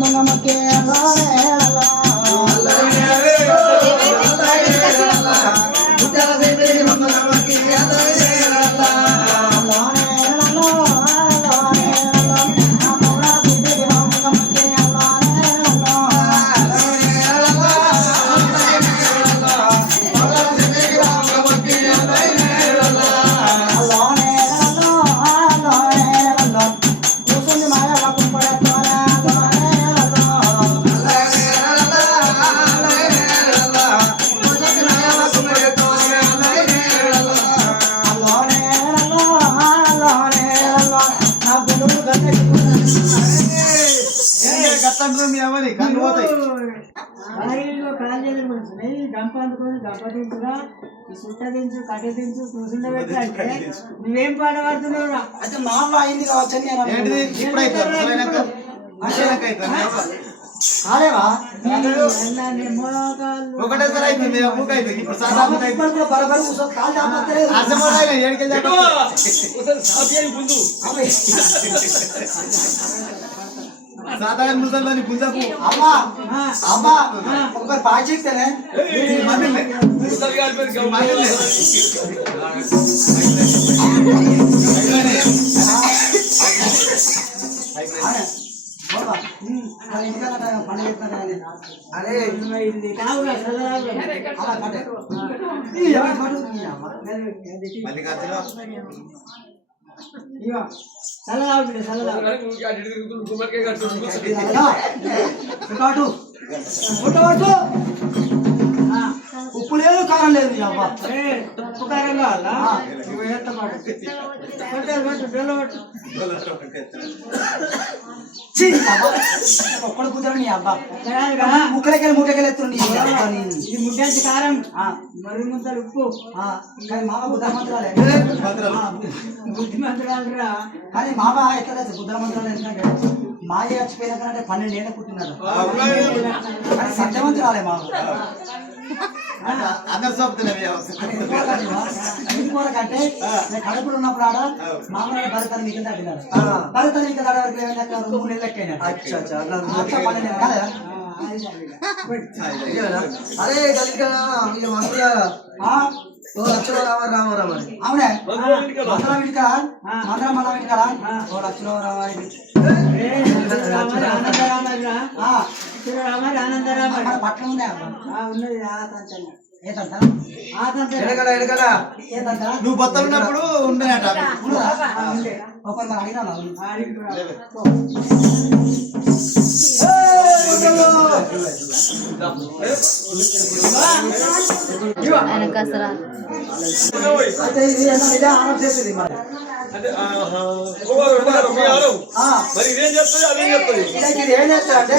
మంగమ్మకే గంప అందుకొని గంప దించుగా సుట్ట దించు కట్ట దించు కూసుండ పెట్టి అంటే నువ్వేం పాట పాడుతున్నావు అయితే మామూలు అయింది కావచ్చు ఒకటేసారి అయిపోయింది సాధారణ ముసలి గుంజకు అమ్మా అమ్మా ఒకరు బాగా చెప్తేనే అరే ఉప్పు లేదు కారం లేదు ఉప్పు కారం కావాలా ఒక్కడు కుదరని అబ్బా ముక్కలకెళ్ళి ముక్కకెళ్ళి ఎత్తుంది ఇది ముద్దంచి కారం మరి ముద్దలు ఉప్పు మామ బుద్ధ మంత్రాలే బుద్ధి మంత్రాలురా కానీ మామ ఎట్లా బుద్ధ మంత్రాలు ఎందుకంటే మాయ చచ్చిపోయినాకంటే 12 ఏళ్ళ పుట్టినారు కానీ సత్యవంతురాలే మామ అందరు ఎందుకంటే నేను కడుపులో ఉన్నప్పుడు ఆడ మామూలుగా భరతని మీకు తగ్గినారు భరతని మీకు తగ్గ వరకు ఏమైనా 3 నెలలు ఎక్కైనా అరే లక్షలో రామారావు అవునే మందరం ఇంటికా మందరం మళ్ళా ఇంటికా లక్షలో ఆనందరామ పట్టణం ఉన్నాయా ఉన్నది నువ్వు బొత్తం ఉన్నప్పుడు ఉండేట మరి ఇదేం చెప్తుంది అదేం చెప్తుంది ఏం చేస్తా అంటే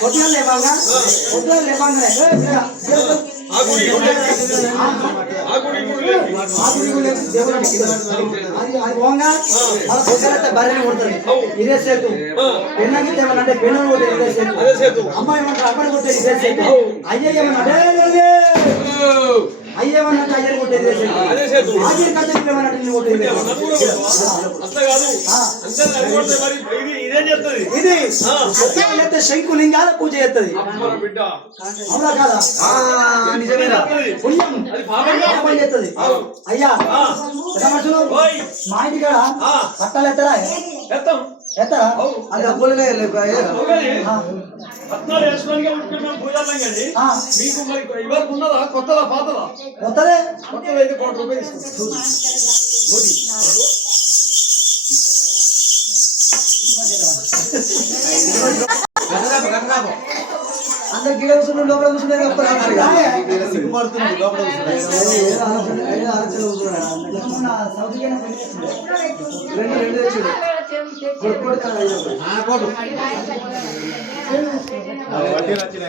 పొద్దున లేవాగా బర్రెని కొడతారు ఇదే సేతు పెన్నకి ఏమన్నా పెన్ను కొట్టే ఇదే సేతు అమ్మాయి ఏమంటారు అబ్బాయి కొట్టే ఇదే సేతు అయ్యే ఏమన్నా అయ్యేమన్నట్టు అయ్యర్ కొట్టేది ఆగిరి కథ ఏమన్నట్టు కొట్టేది ఇది సత్యమైతే శంకులింగాల పూజ చేస్తుంది అవునా కదా నిజమేనా పుణ్యం పాపం చేస్తుంది అయ్యా మా ఇంటి కాడ పట్టాలు ఎత్తరా ఎత్తరా అది అబ్బోలనే పట్నాలు వేసుకోవడానికి మేము పూజాలం కానీ మీకు మరి ఇవరకు ఉన్నదా కొత్తదా పాతదా కొత్తదే కొత్తది అయితే ₹1 తీసుకుంటాం అందరు గిడ కూర్చున్నాడు లోపల కూర్చున్నాడు సిగ్గుపడుతున్నాడు లోపల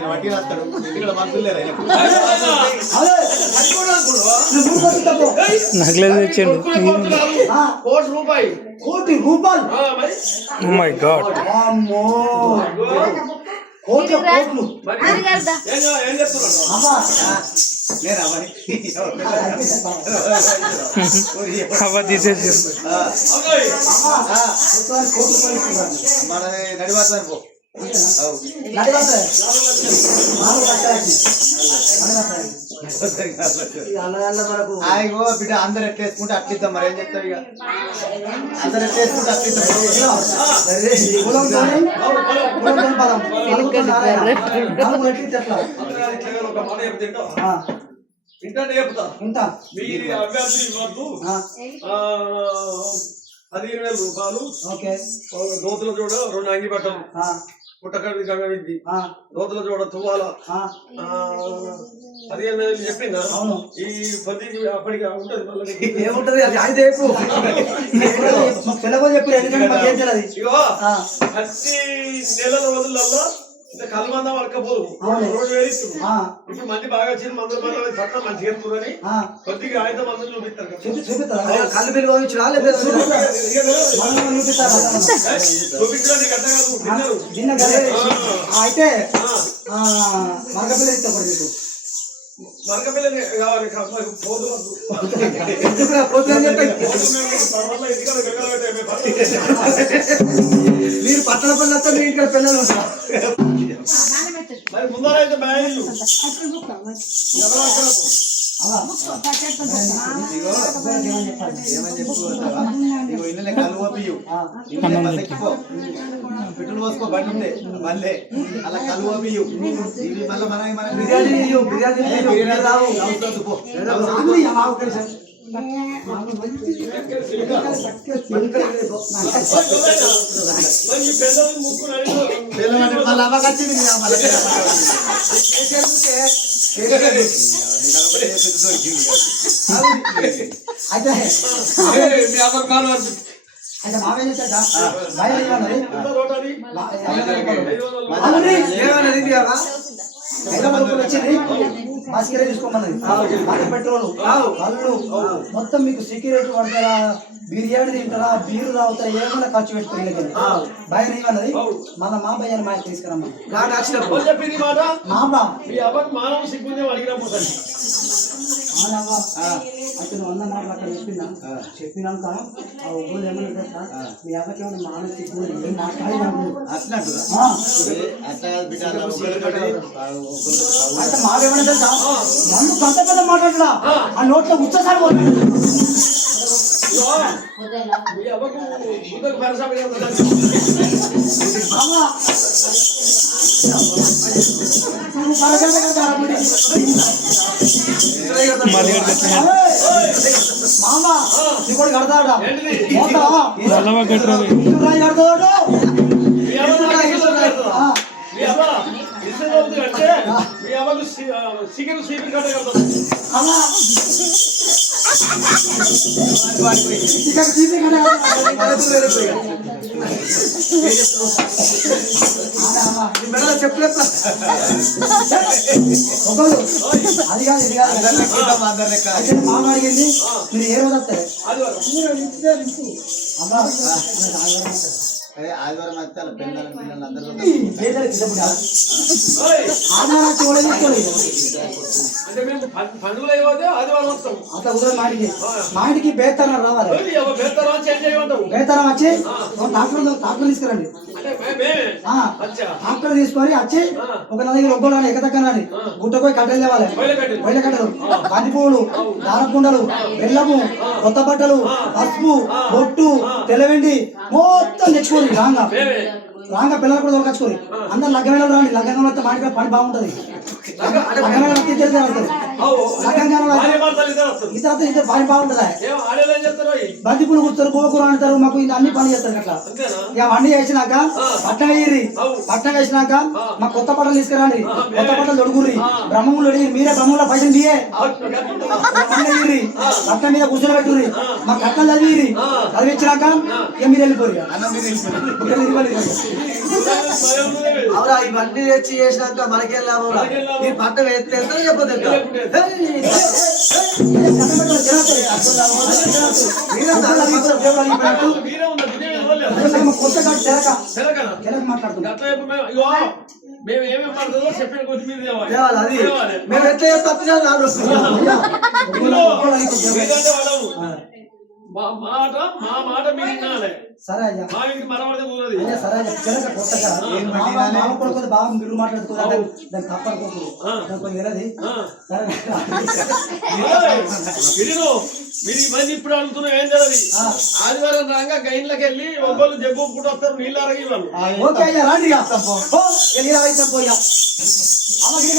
వడ్డీ రాస్తాడు ఇక్కడ మనుషులు లేరు నగలేదు తెచ్చాడు ₹1 కోటి మై గాడ్ కోట్లు అవ్వ తీసేసారు మన నడివాసాను పో 4 లక్షలు ఆయగో బిడ్డ అందరు ఎట్లా వేసుకుంటే అట్లా ఇద్దాం మరి ఏం చెప్తావు ఇక అందరు ఎట్లా వేసుకుంటే అట్లా ఇంటే చెప్తా ఉంటా మీరు అభ్యర్థి ఇవ్వద్దు 15,000 రూపాయలు. ఓకే దోతుల చూడ 2 అంగి బట్టలు పుట్టకడి గంగవిద్ది దోతుల చూడ తువ్వాల 15,000 చెప్పిందా? అవును. ఈ 10 అప్పటికి ఉంటది మళ్ళీ ఏముంటది అది అయితే పిల్లకో చెప్పి ఎందుకంటే మాకు ఏం తెలియదు. ఇగో ప్రతి నెలల రోజులలో ఇంత కలమంద వరకపోదు 2,000 ఇస్తున్నారు. ఇప్పుడు మంది బాగా వచ్చింది మందుల వల్ల పట్ల మంచిగా ఎత్తురని కొద్దిగా ఆయన మందులు చూపిస్తారు చూపిస్తారు కళ్ళు బిల్లు చూపించడానికి అయితే మరక పిల్ల ఇస్తే మీకు మరక పిల్లని కావాలి పోదు మీరు పట్టణ పిల్లలతో మీ ఇక్కడ పిల్లలు ఉంటారు. మరి ముందరైతే బ్యాగ్ పెట్రోల్ పోసుకో బండి ఉంటే మళ్ళీ అలా కలువ బియ్యం ఇవి మళ్ళీ మన బిర్యానీ మళ్ళీ అమ్మకొచ్చింది అయితే అయితే మావేం చేశాక వచ్చింది మాస్కరే తీసుకోమన్నది పెట్రోల్ కళ్ళు మొత్తం మీకు సెక్యూరిటీ పడతారా బిర్యానీ తింటారా బీరు తాగుతారా ఏమైనా ఖర్చు పెట్టుకుని భయం ఏమన్నది మన మా భయాన్ని మా తీసుకురమ్మా మా మానవ సిగ్గుందే అడిగినప్పుడు అయితే నువ్వు 100 మాటలు అక్కడ చెప్పినాక ఆ ఒబ్బులు ఏమన్నా సార్ మీ అబ్బకి ఏమైనా మానసిక ఏం మాట్లాడినాము అంటే మాకేమైనా తెలుసా నన్ను కొంత పెద్ద మాట్లాడలా ఆ నోట్లో ఉచ్చసారి మామా నీ కూడా కడతాడా కడతాడు చెప్పలేదు అది కాదు ఇది కాదు మామ అడిగింది మీరు ఏ రోజు వస్తారు ఆదివారం వస్తే పిల్లలు అందరూ అట్లా కుదరదు మాటికి బేతరం రావాలి బేతరం వచ్చి డాక్టర్ తీసుకురండి డాక్టర్ తీసుకొని వచ్చి ఒక నలుగురు ఒగ్గోలు ఎక్కదక్కనండి గుట్టపోయి కట్టెలు తేవాలి బయట కట్టెలు బంతి పువ్వులు దారపుండలు బెల్లము కొత్త బట్టలు పసుపు బొట్టు తెల్లవెండి మొత్తం తెచ్చుకోరు రాంగా పిల్లలు కూడా దొరకచ్చుకోరు అందరు లగ్గమైన రాండి లగ్గంగా వస్తే మాటి పని బాగుంటది పని బాగుంటదా బంతి పూలు కూర్చోరు గోకూర అంటారు మాకు అన్ని పని చేస్తారు అట్లా ఇక అన్ని చేసినాక పట్టం వేయరి పట్టం వేసినాక మా కొత్త బట్టలు తీసుకురండి కొత్త బట్టలు తొడుగుర్రి బ్రహ్మములు అడిగి మీరే బ్రహ్మంలో పైసలు మీరే పట్టం మీద కూర్చొని పెట్టుర్రి మా కట్టలు చదివిరి చదివించినాక ఇక మీరు వెళ్ళిపోరు అవురా ఇవన్నీ తెచ్చి చేసినాక మనకెళ్ళాము మీరు పంట వేస్తే చెప్పదు మేము ఏమేమి పడుతుందో చెప్పిన కొద్ది మీరు అది మేము ఎట్లా తప్పించాలి మా మాట మీరు వినాలి. సరే అయ్యా మా ఇంటికి మనవడితే కుదరదు. అయ్యా సరే అయ్యా చిలక కొత్తగా మామ కూడా కొద్ది బాగా మీరు మాట్లాడుకోవాలి దాన్ని తప్పనుకోకూడదు దానికి కొంచెం వెళ్ళది సరే మీరు ఇవన్నీ ఇప్పుడు అడుగుతున్నా ఏం జరగదు. ఆదివారం రాగా గైన్లకు వెళ్ళి ఒకళ్ళు జగ్గు పుట్టు వస్తారు నీళ్ళు అరగి వాళ్ళు. ఓకే అయ్యా రాండి నీళ్ళు అయితే పోయా అమ్మకి